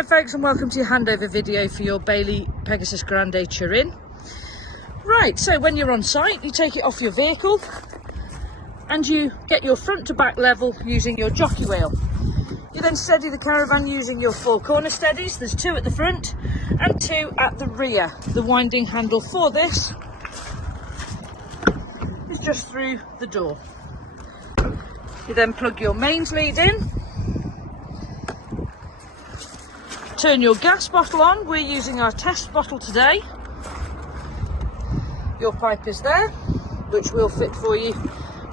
Hi folks, and welcome to your handover video for your Bailey Pegasus Turin. Right, so when you're on site, you take it off your vehicle and you get your front to back level using your jockey wheel. You then steady the caravan using your 4 corner steadies. There's 2 at the front and 2 at the rear. The winding handle for this is just through the door. You then plug your mains lead in. Turn your gas bottle on. We're using our test bottle today. Your pipe is there, which will fit for you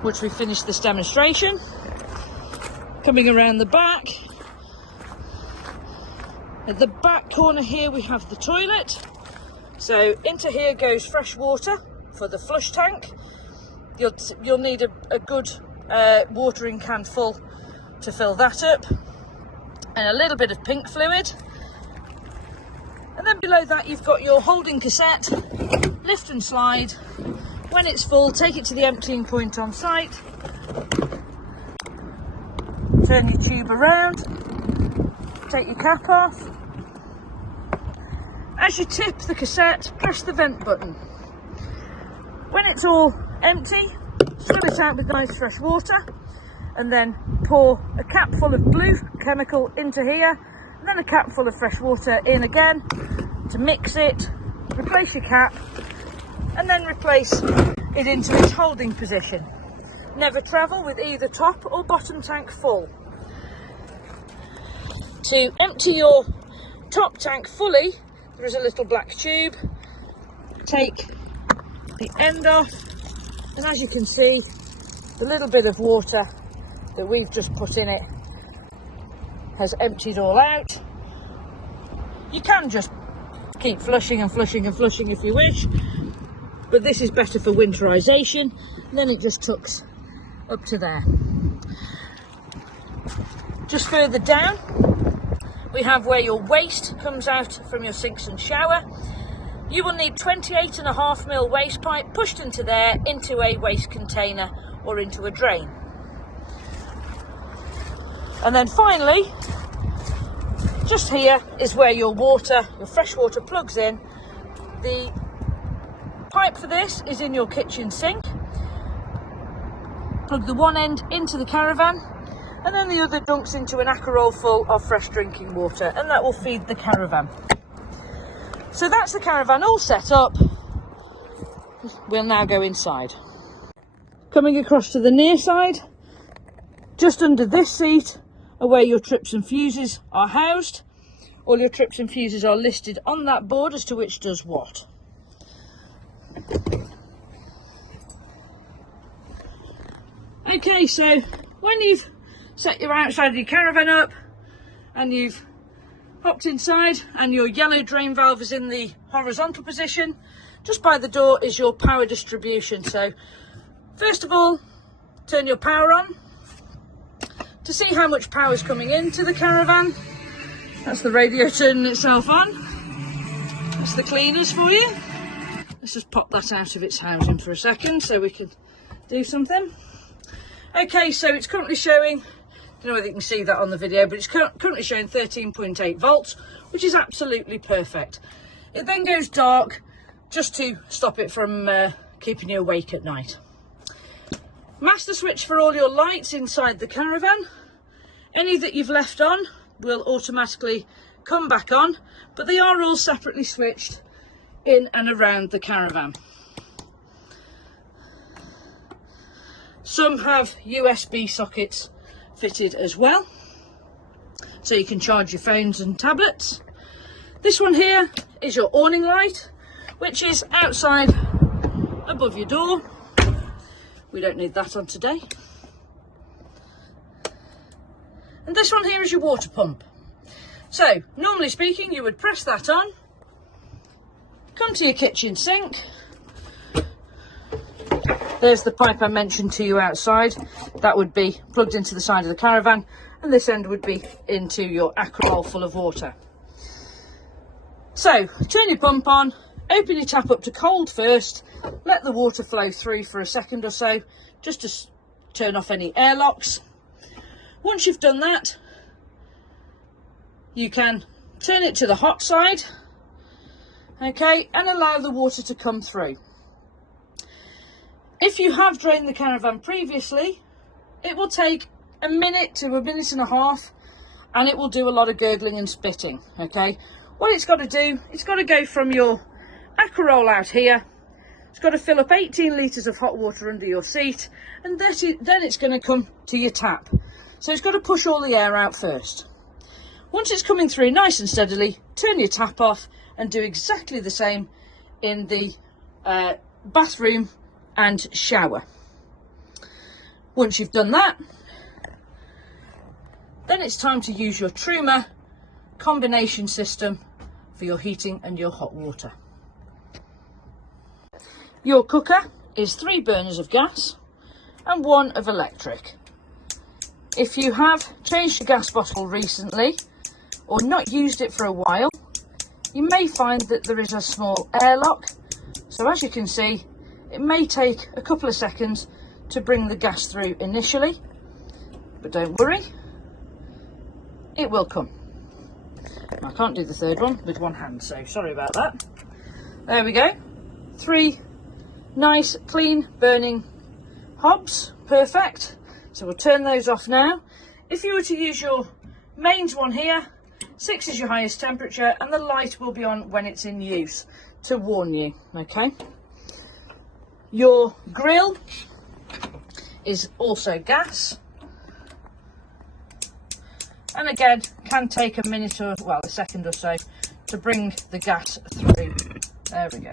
once we finish this demonstration. Coming around the back. At the back corner here we have the toilet. So into here goes fresh water for the flush tank. You'll need a good watering can full to fill that up. And a little bit of pink fluid. And then below that you've got your holding cassette, lift and slide. When it's full, take it to the emptying point on site. Turn your tube around, take your cap off. As you tip the cassette, press the vent button. When it's all empty, fill it out with nice fresh water and then pour a cap full of blue chemical into here. Then a cap full of fresh water in again to mix it, replace your cap and then replace it into its holding position. Never travel with either top or bottom tank full. To empty your top tank fully, there is a little black tube. Take the end off and as you can see, the little bit of water that we've just put in it has emptied all out. You can just keep flushing and flushing and flushing if you wish, but this is better for winterization. And then it just tucks up to there. Just further down we have where your waste comes out from your sinks and shower. You will need 28.5mm waste pipe pushed into there, into a waste container or into a drain. And then finally, just here is where your fresh water plugs in. The pipe for this is in your kitchen sink. Plug the one end into the caravan and then the other dunks into an aqua full of fresh drinking water, and that will feed the caravan. So that's the caravan all set up. We'll now go inside. Coming across to the near side, just under this seat are where your trips and fuses are housed. All your trips and fuses are listed on that board as to which does what. Okay, so when you've set your outside of your caravan up and you've hopped inside and your yellow drain valve is in the horizontal position, just by the door is your power distribution. So first of all, turn your power on to see how much power is coming into the caravan. That's the radio turning itself on. That's the cleaners for you. Let's just pop that out of its housing for a second so we can do something. Okay, so it's currently showing, I don't know whether you can see that on the video, but it's currently showing 13.8 volts, which is absolutely perfect. It then goes dark just to stop it from keeping you awake at night. Master switch for all your lights inside the caravan. Any that you've left on will automatically come back on, but they are all separately switched in and around the caravan. Some have USB sockets fitted as well, so you can charge your phones and tablets. This one here is your awning light, which is outside above your door. We don't need that on today. And this one here is your water pump. So, normally speaking, you would press that on, come to your kitchen sink. There's the pipe I mentioned to you outside. That would be plugged into the side of the caravan, and this end would be into your aqua bowl full of water. So, turn your pump on, open your tap up to cold first, let the water flow through for a second or so, just to turn off any airlocks. Once you've done that, you can turn it to the hot side, okay, and allow the water to come through. If you have drained the caravan previously, it will take a minute to a minute and a half, and it will do a lot of gurgling and spitting, okay. What it's got to do, it's got to go from your aquaroll out here, it's got to fill up 18 litres of hot water under your seat, and then it's going to come to your tap. So it's got to push all the air out first. Once it's coming through nice and steadily, turn your tap off and do exactly the same in the bathroom and shower. Once you've done that, then it's time to use your Truma combination system for your heating and your hot water. Your cooker is 3 burners of gas and 1 of electric. If you have changed your gas bottle recently or not used it for a while, you may find that there is a small airlock. So as you can see, it may take a couple of seconds to bring the gas through initially, but don't worry, it will come. I can't do the third one with one hand, so sorry about that. There we go. 3 nice, clean, burning hobs. Perfect. So we'll turn those off now. If you were to use your mains one here, 6 is your highest temperature, and the light will be on when it's in use to warn you, okay? Your grill is also gas. And again, can take a minute or, well, a second or so to bring the gas through. There we go.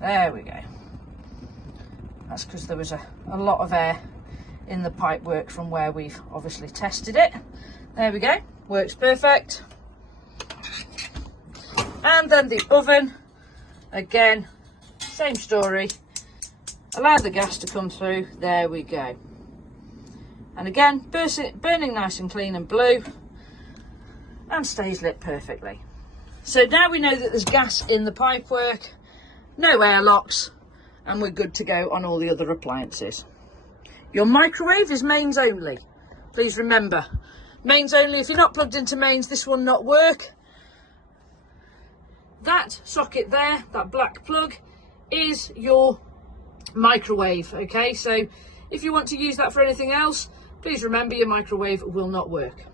There we go. That's because there was a lot of air in the pipework from where we've obviously tested it. There we go. Works perfect. And then the oven, again, same story. Allow the gas to come through. There we go. And again, burning nice and clean and blue, and stays lit perfectly. So now we know that there's gas in the pipework, no airlocks, and we're good to go on all the other appliances. Your microwave is mains only. Please remember, mains only. If you're not plugged into mains, this will not work. That socket there, that black plug, is your microwave, okay? So if you want to use that for anything else, please remember your microwave will not work.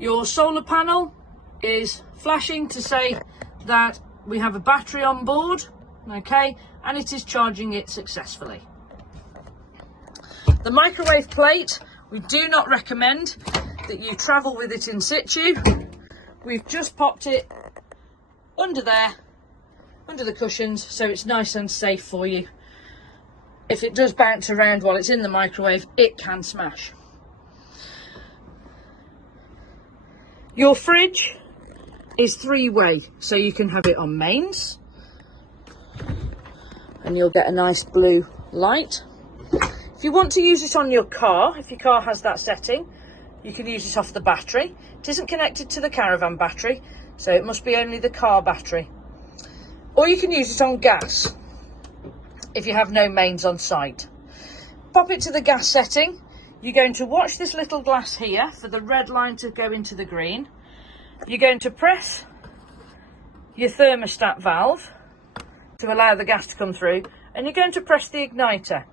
Your solar panel is flashing to say that we have a battery on board, okay, and it is charging it successfully. The microwave plate, we do not recommend that you travel with it in situ. We've just popped it under there, under the cushions, so it's nice and safe for you. If it does bounce around while it's in the microwave, it can smash. Your fridge is 3-way, so you can have it on mains, and you'll get a nice blue light. If you want to use it on your car, if your car has that setting, you can use it off the battery. It isn't connected to the caravan battery, so it must be only the car battery. Or you can use it on gas if you have no mains on site. Pop it to the gas setting. You're going to watch this little glass here for the red line to go into the green. You're going to press your thermostat valve to allow the gas to come through, and you're going to press the igniter.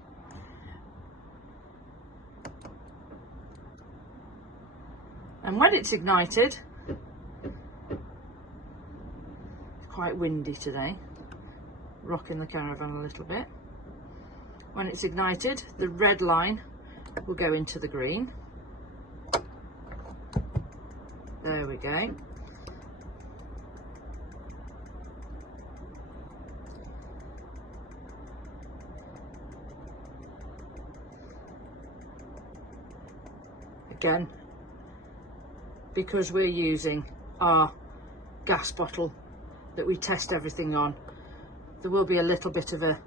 And when it's ignited, it's quite windy today, rocking the caravan a little bit. When it's ignited, the red line will go into the green. There we go. Again, because we're using our gas bottle that we test everything on, there will be a little bit of an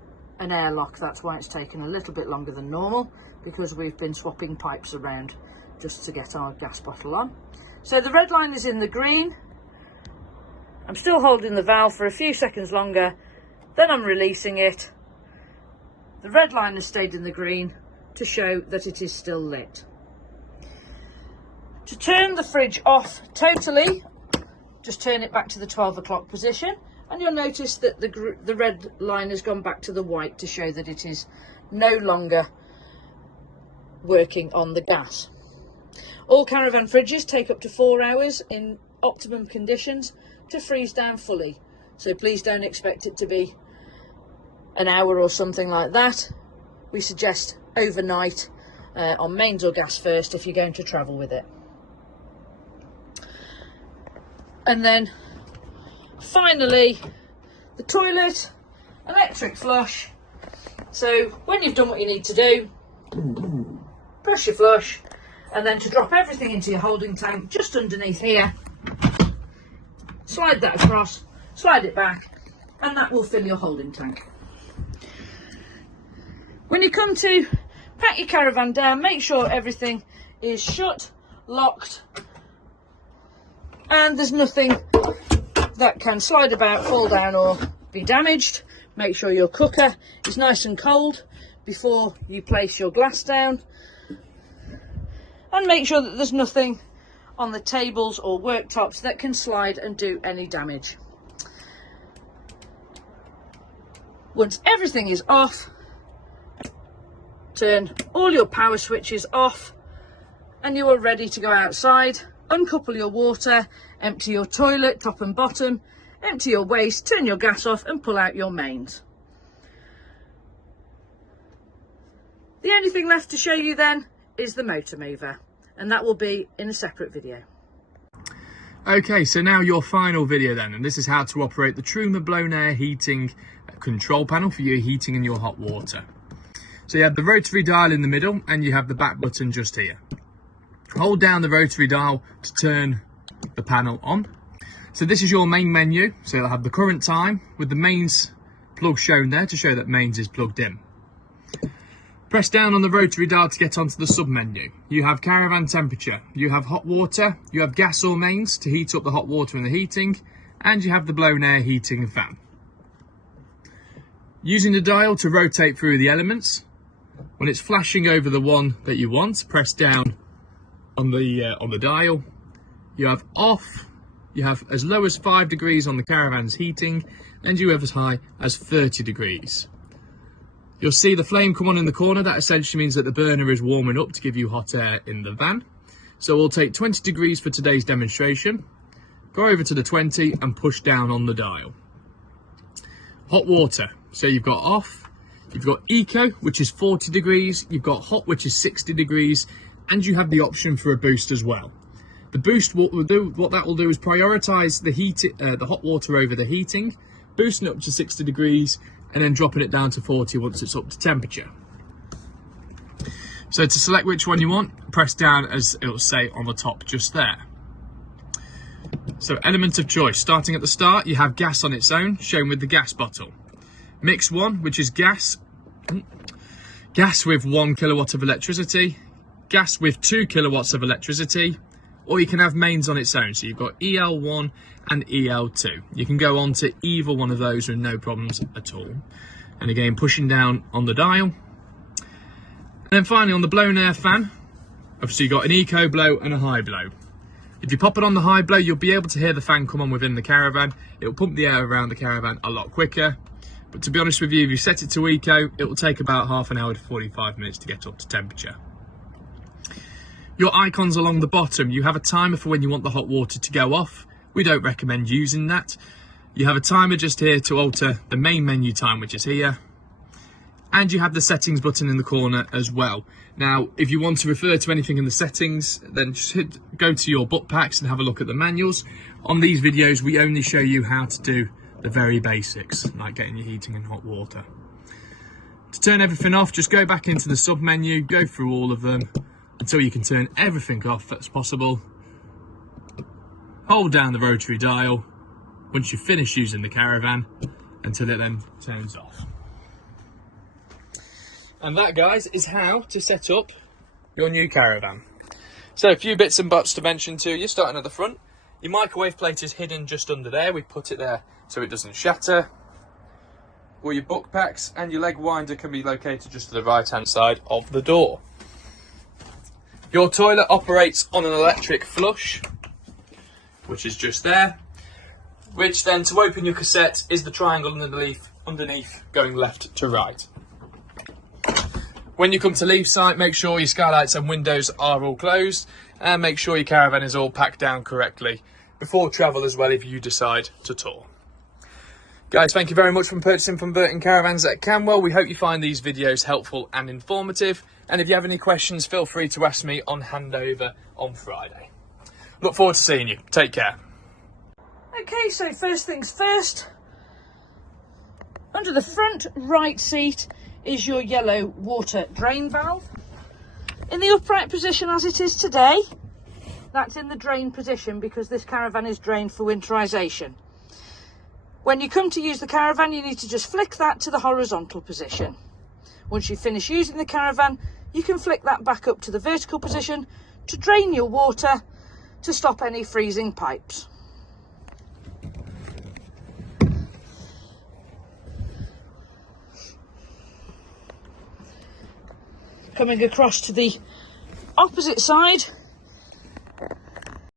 airlock. That's why it's taken a little bit longer than normal, because we've been swapping pipes around just to get our gas bottle on. So the red line is in the green. I'm still holding the valve for a few seconds longer, then I'm releasing it. The red line has stayed in the green to show that it is still lit. To turn the fridge off totally, just turn it back to the 12 o'clock position, and you'll notice that the red line has gone back to the white to show that it is no longer working on the gas. All caravan fridges take up to 4 hours in optimum conditions to freeze down fully, so please don't expect it to be an hour or something like that. We suggest overnight on mains or gas first if you're going to travel with it. And then finally the toilet, electric flush. So when you've done what you need to do, press your flush, and then to drop everything into your holding tank just underneath here, slide that across, slide it back, and that will fill your holding tank. When you come to pack your caravan down, make sure everything is shut, locked, and there's nothing that can slide about, fall down or be damaged. Make sure your cooker is nice and cold before you place your glass down, and make sure that there's nothing on the tables or worktops that can slide and do any damage. Once everything is off, turn all your power switches off and you are ready to go outside. Uncouple your water, empty your toilet top and bottom, empty your waste, turn your gas off and pull out your mains. The only thing left to show you then is the motor mover, and that will be in a separate video. Okay, so now your final video then, and this is how to operate the Turin blown air heating control panel for your heating and your hot water. So you have the rotary dial in the middle and you have the back button just here. Hold down the rotary dial to turn the panel on. So this is your main menu, so it'll have the current time with the mains plug shown there to show that mains is plugged in. Press down on the rotary dial to get onto the sub menu. You have caravan temperature, you have hot water, you have gas or mains to heat up the hot water and the heating, and you have the blown air heating and fan. Using the dial to rotate through the elements, when it's flashing over the one that you want, press down on the dial. You have off, you have as low as 5 degrees on the caravan's heating, and you have as high as 30 degrees. You'll see the flame come on in the corner. That essentially means that the burner is warming up to give you hot air in the van. So we'll take 20 degrees for today's demonstration. Go over to the 20 and push down on the dial. Hot water. So you've got off, you've got eco, which is 40 degrees, you've got hot, which is 60 degrees, and you have the option for a boost as well. The boost, what that will do is prioritize the hot water over the heating, boosting it up to 60 degrees, and then dropping it down to 40 once it's up to temperature. So to select which one you want, press down as it will say on the top just there. So element of choice, starting at the start, you have gas on its own, shown with the gas bottle. Mix 1, which is gas with 1 kilowatt of electricity, gas with 2 kilowatts of electricity, or you can have mains on its own. So you've got EL1 and EL2. You can go on to either one of those with no problems at all. And again, pushing down on the dial. And then finally on the blown air fan, obviously you've got an eco blow and a high blow. If you pop it on the high blow, you'll be able to hear the fan come on within the caravan. It'll pump the air around the caravan a lot quicker. But to be honest with you, if you set it to eco, it will take about half an hour to 45 minutes to get up to temperature. Your icons along the bottom, you have a timer for when you want the hot water to go off. We don't recommend using that. You have a timer just here to alter the main menu time, which is here. And you have the settings button in the corner as well. Now, if you want to refer to anything in the settings, then just go to your book packs and have a look at the manuals. On these videos, we only show you how to do the very basics, like getting your heating and hot water. To turn everything off, just go back into the sub menu, go through all of them until you can turn everything off that's possible. Hold down the rotary dial once you finish using the caravan until it then turns off. And that, guys, is how to set up your new caravan. So a few bits and bobs to mention to you, starting at the front. Your microwave plate is hidden just under there. We put it there so it doesn't shatter. All your book packs and your leg winder can be located just to the right hand side of the door. Your toilet operates on an electric flush, which is just there, which then, to open your cassette, is the triangle underneath going left to right. When you come to leave site, make sure your skylights and windows are all closed, and make sure your caravan is all packed down correctly before travel as well if you decide to tour. Guys, thank you very much for purchasing from Burton Caravans at Camwell. We hope you find these videos helpful and informative. And if you have any questions, feel free to ask me on handover on Friday. Look forward to seeing you. Take care. Okay, so first things first, under the front right seat is your yellow water drain valve. In the upright position as it is today, that's in the drain position because this caravan is drained for winterisation. When you come to use the caravan, you need to just flick that to the horizontal position. Once you finish using the caravan, you can flick that back up to the vertical position to drain your water to stop any freezing pipes. Coming across to the opposite side,